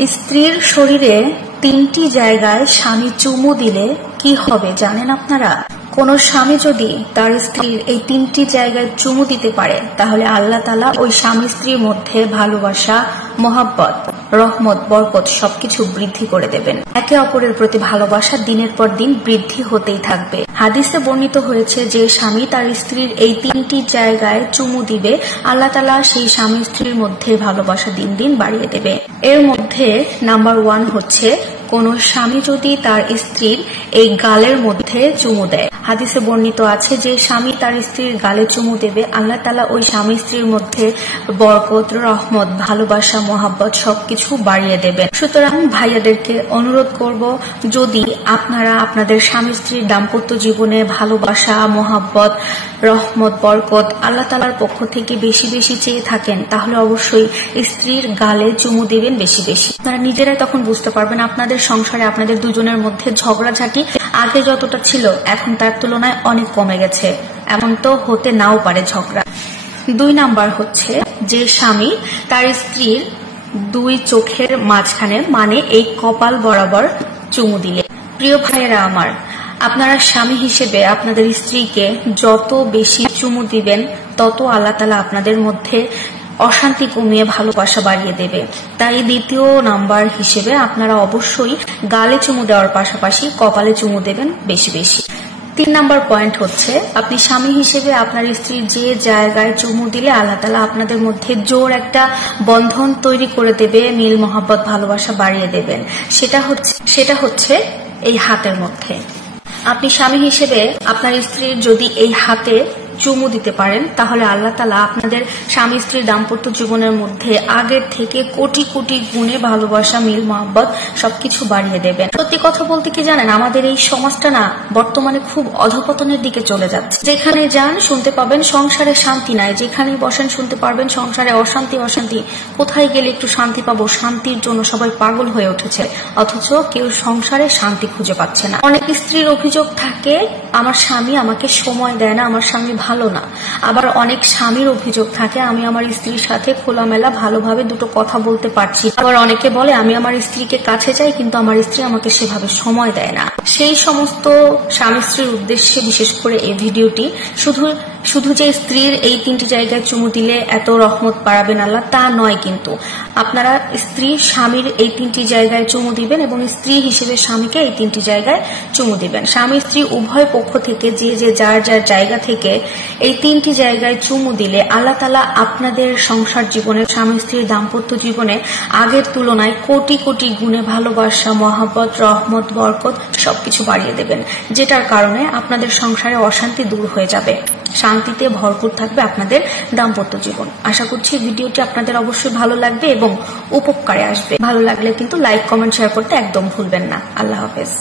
স্ত্রীর শরীরে 3টি জায়গায় স্বামী চুমু দিলে কি হবে জানেন আপনারা? কোন স্বামী যদি তার স্ত্রীর এই 3টি জায়গায় চুমু দিতে পারে তাহলে আল্লাহ তাআলা ওই স্বামী স্ত্রীর মধ্যে ভালোবাসা, মহব্বত, রহমত, বরকত সবকিছু বৃদ্ধি করে দেবেন। একে অপরের প্রতি ভালোবাসা দিনের পর দিন বৃদ্ধি হতেই থাকবে। হাদিসে বর্ণিত হয়েছে যে স্বামী তার স্ত্রীর এই 3টি জায়গায় চুমু দিবে, আল্লাহ তাআলা সেই স্বামী স্ত্রীর মধ্যে ভালোবাসা দিন দিন বাড়িয়ে দেবে। এর মধ্যে নাম্বার 1 হচ্ছে কোন স্বামী যদি তার স্ত্রীর এই গালের মধ্যে চুমু দেয়। হাদিসে বর্ণিত আছে যে স্বামী তার স্ত্রীর গালে চুমু দেবে, আল্লাহ তাআলা ওই স্বামী স্ত্রীর মধ্যে বরকত, রহমত, ভালোবাসা, মহব্বত সবকিছু বাড়িয়ে দেবেন। সুতরাং ভাইয়াদেরকে অনুরোধ করব, যদি আপনারা আপনাদের স্বামী স্ত্রীর দাম্পত্য জীবনে ভালোবাসা, মহব্বত, রহমত, বরকত আল্লাহ তাআলার পক্ষ থেকে বেশি বেশি চেয়ে থাকেন তাহলে অবশ্যই স্ত্রীর গালে চুমু দিবেন বেশি বেশি। আপনারা নিজেরাই তখন বুঝতে পারবেন আপনাদের সংসারে আপনাদের দুজনের মধ্যে ঝগড়াঝাটি আগে যতটা ছিল এখন তার তুলনায় অনেক কমে গেছে। এমন তো হতে নাও পারে ঝগড়া। 2 নাম্বার হচ্ছে যে স্বামী তার স্ত্রীর 2 চোখের মাঝখানে মানে এই কপাল বরাবর চুমু দিলে। প্রিয় ভাইয়েরা আমার, আপনারা স্বামী হিসেবে আপনাদের স্ত্রীকে যত বেশি চুমু দিবেন তত আল্লাহ তাআলা আপনাদের মধ্যে অশান্তি কমিয়ে ভালোবাসা বাড়িয়ে দেবে। তাই 2 নাম্বার হিসেবে আপনারা অবশ্যই গালে চুমু দেওয়ার পাশাপাশি কপালে চুমু দেবেন বেশি বেশি। 3 নাম্বার পয়েন্ট হচ্ছে আপনি স্বামী হিসেবে আপনার স্ত্রীর যে জায়গায় চুমু দিলে আল্লাহ তাআলা আপনাদের মধ্যে জোর একটা বন্ধন তৈরি করে দেবে, মিল, মহব্বত, ভালোবাসা বাড়িয়ে দেবেন। সেটা হচ্ছে এই হাতের মধ্যে। আপনি স্বামী হিসেবে আপনার স্ত্রীর যদি এই হাতে চুমু দিতে পারেন তাহলে আল্লাহ তাআলা আপনাদের স্বামী স্ত্রীর দাম্পত্য জীবনের মধ্যে আগের থেকে কোটি কোটি গুণে ভালোবাসা, মিল, মহব্বত সবকিছু বাড়িয়ে দেবেন। সত্যি কথা বলতে কি জানেন, আমাদের এই সমাজটা না বর্তমানে খুব অধপতনের দিকে চলে যাচ্ছে। যেখানে যান শুনতে পাবেন সংসারে শান্তি নাই, যেখানেই বসেন শুনতে পারবেন সংসারে অশান্তি অশান্তি। কোথায় গেলে একটু শান্তি পাবো, শান্তির জন্য সবাই পাগল হয়ে উঠেছে, অথচ কেউ সংসারে শান্তি খুঁজে পাচ্ছে না। অনেক স্ত্রীর অভিযোগ থাকে আমার স্বামী আমাকে সময় দেয় না, আমার স্বামী ভালো না। আবার অনেক স্বামীর অভিযোগ থাকে আমি আমার স্ত্রীর সাথে খোলামেলা ভালোভাবে 2 কথা বলতে পারছি। আবার অনেকে বলে আমি আমার স্ত্রীকে কাছে চাই কিন্তু আমার স্ত্রী আমাকে সেভাবে সময় দেয় না। সেই সমস্ত স্বামী স্ত্রীর উদ্দেশ্যে বিশেষ করে এই ভিডিওটি। শুধু যে স্ত্রীর এই 3টি জায়গায় চুমু দিলে এত রহমত বাড়াবেন আল্লাহ তা নয়, কিন্তু আপনারা স্ত্রী স্বামীর এই 3টি জায়গায় চুমু দিবেন এবং স্ত্রী হিসেবে স্বামীকে এই 3টি জায়গায় চুমু দিবেন। স্বামী স্ত্রী উভয় পক্ষ থেকে যে যার যার জায়গা থেকে এই 3টি জায়গায় চুমু দিলে আল্লাহ তাআলা আপনাদের সংসার জীবনে, স্বামী স্ত্রীর দাম্পত্য জীবনে আগের তুলনায় কোটি কোটি গুণে ভালোবাসা, মহব্বত, রহমত, বরকত সবকিছু বাড়িয়ে দেবেন, যেটার কারণে আপনাদের সংসারে অশান্তি দূর হয়ে যাবে, শান্তিতে ভরপুর থাকবে আপনাদের দাম্পত্য জীবন। আশা করছি ভিডিওটি আপনাদের অবশ্যই ভালো লাগবে এবং উপকারে আসবে। ভালো লাগলে কিন্তু লাইক, কমেন্ট, শেয়ার করতে একদম ভুলবেন না। আল্লাহ হাফেজ।